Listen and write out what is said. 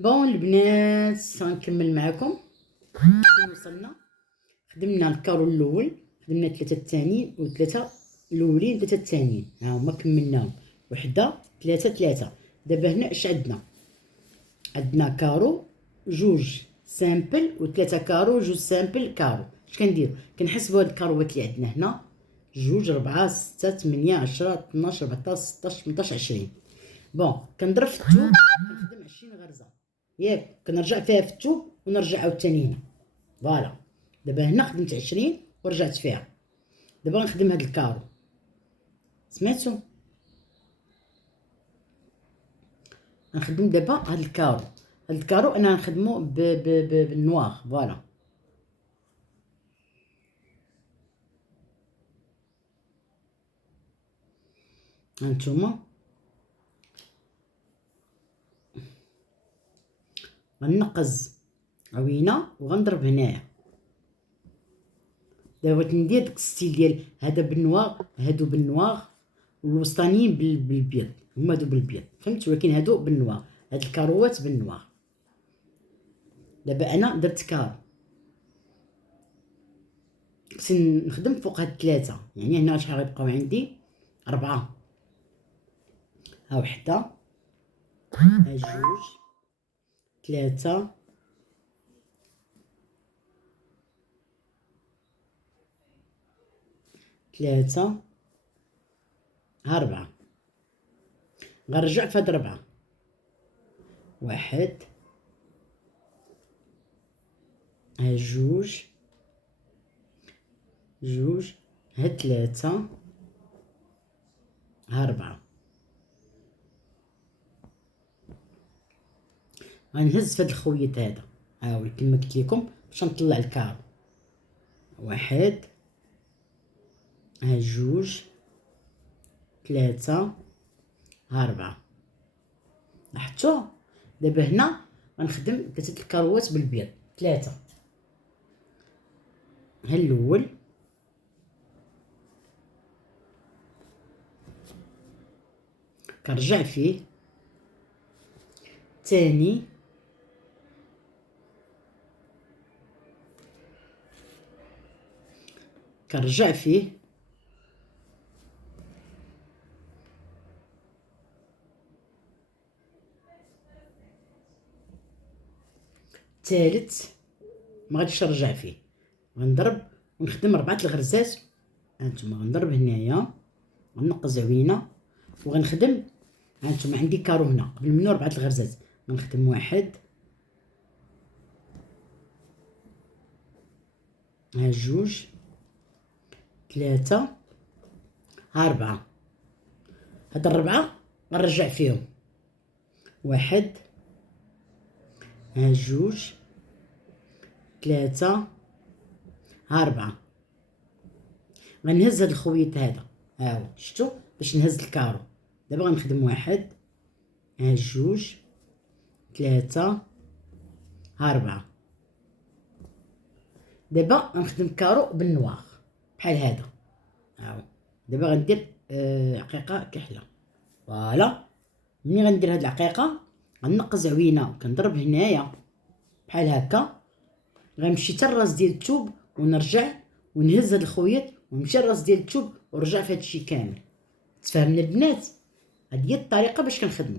بون البنات غنكمل معكم. فين وصلنا؟ خدمنا الكارو الاول، خدمنا 3 الثانيين و3 الاولين 3 الثانيين، ها هما كملناهم، وحده 3 3. دابا هنا اش عندنا كارو جوج سامبل و3 كارو جوج سامبل كارو. اش كنديرو؟ كنحسبوا هاد الكاروات اللي عندنا هنا، 2 4 6 8 10 12 14 16 18 20. بون كنضرب في التوب، كنخدم 20 غرزه ياك، كنرجع فيها في التوب ونرجع عاوتاني هنا. فوالا دابا هنا خدمت 20 ورجعت فيها. دابا غنخدم هاد الكارو، سمعتو؟ غنخدم دابا هاد الكارو. هاد الكارو انا غنخدمو بالنواغ. فوالا هانتوما غنقز عوينه وغنضرب هنايا. دابا بغيت ندير داك الستيل ديال هذا بالنواغ، هادو بالنواغ، والوسطانيين بالبيض، هما هادو بالبيض، فهمت؟ ولكن هادو بالنواغ، هاد الكاروات بالنواغ. دابا انا درت كارو، خصني نخدم فوق هاد 3، يعني هنا شحال غيبقاو عندي؟ 4. ها وحده، ها جوج، 3، 3، ها 4. غنرجع في هاد 4، 1، ها جوج، جوج، ها 3، ها 4. غنهز في هاد الخويط هذا، ها هو كما قلت لكم باش نطلع الكارو. 1، ها جوج، 3، ها 4. لاحظتوا؟ دابا هنا غنخدم 3 الكاروات بالبيض، 3. ها الاول، كنرجع فيه، الثاني، كنرجع فيه، الثالث ما غاديش نرجع فيه، غنضرب ونخدم 4 الغرزات. هانتوما غنضرب هنايا، غنقز عوينه وغنخدم. هانتوما عندي كارو هنا قبل منو 4 الغرزات، غنخدم 1، ها جوج، 3، ها 4. هاد 4 غنرجع فيهم، 1، ها جوج، 3، ها 4. غنهز هاد الخويط هذا، ها هو شفتو باش نهز الكارو. دابا غنخدم 1، ها جوج، 3، ها 4. دابا غنخدم كارو بالنواغ بحال هذا، ها هو. دابا غندير عقيقه كحله. فوالا ملي غندير هاد العقيقه غنقز عوينه وكنضرب هنايا بحال هكا، غنمشي حتى الراس ديال الثوب ونرجع ونهز هاد الخويط ونمشي الراس ديال الثوب ونرجع في هادشي كامل. تفاهمنا البنات؟ هادي هي الطريقه باش كنخدمو.